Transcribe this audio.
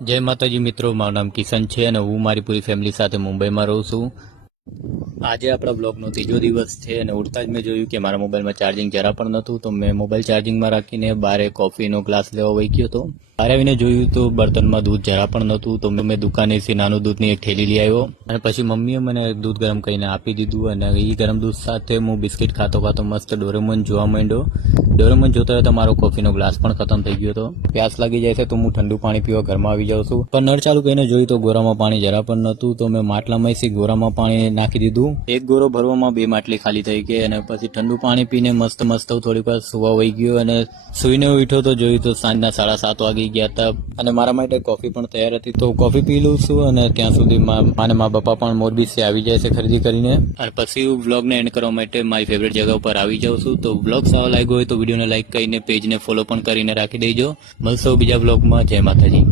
જય માતાજી મિત્રો, મારું નામ કિશન છે અને હું મારી પૂરી ફેમિલી સાથે મુંબઈમાં રહું છું. આજે આપણા બ્લોગનો ત્રીજો દિવસ છે અને ઉડતા જ મેં જોયું કે મારા મોબાઈલમાં ચાર્જિંગ જરા પણ નહોતું, તો મેં મોબાઈલ ચાર્જિંગમાં રાખીને બારે કોફીનો ગ્લાસ લેવા વહી ગયો હતો. બહાર આવીને જોયું તો બર્તનમાં દૂધ જરા પણ નહોતું, તો મેં દુકાનેથી નાનું દૂધની એક થેલી લઈ આવ્યો અને પછી મમ્મીએ મને દૂધ ગરમ કરીને આપી દીધું અને એ ગરમ દૂધ સાથે હું બિસ્કિટ ખાતો ખાતો મસ્ત ડોરેમોન જોવા માંડ્યો. ડોરેમોન જોતો હોય તો મારો કોફીનો ગ્લાસ પણ ખતમ થઈ ગયો હતો. પ્યાસ લાગી જાય છે તો હું ઠંડુ પાણી પીવા ઘરમાં આવી જાઉં છું, પણ નળ ચાલુ કરીને જોયું તો ગોરામાં પાણી જરા પણ નહોતું, તો મેં માટલામાંથી ગોરામાં પાણી નાખી દીધું. એક ગોરો ભરવામાં 2 માટલી ખાલી થઈ ગઈ અને પછી ઠંડુ પાણી પીને મસ્ત થોડીક વાર સુવા વહી ગયો અને સુઈને ઉઠ્યો તો જોયું તો સાંજના 7:30 વાગી ગયા હતા અને મારા માટે કોફી પણ તૈયાર હતી, તો કોફી પી લઉં છું અને ત્યાં સુધી મારા પપ્પા પણ મોરબીથી આવી જાય છે ખરીદી કરીને. અને પછી હું વ્લોગને એન્ડ કરવા માટે મારી ફેવરેટ જગ્યા ઉપર આવી જાઉં છું. તો વ્લોગ સારો લાગ્યો હોય તો વિડીયોને લાઈક કરીને પેજને ફોલો પણ કરીને રાખી દેજો. મળશું બીજા વ્લોગમાં. જય માતાજી.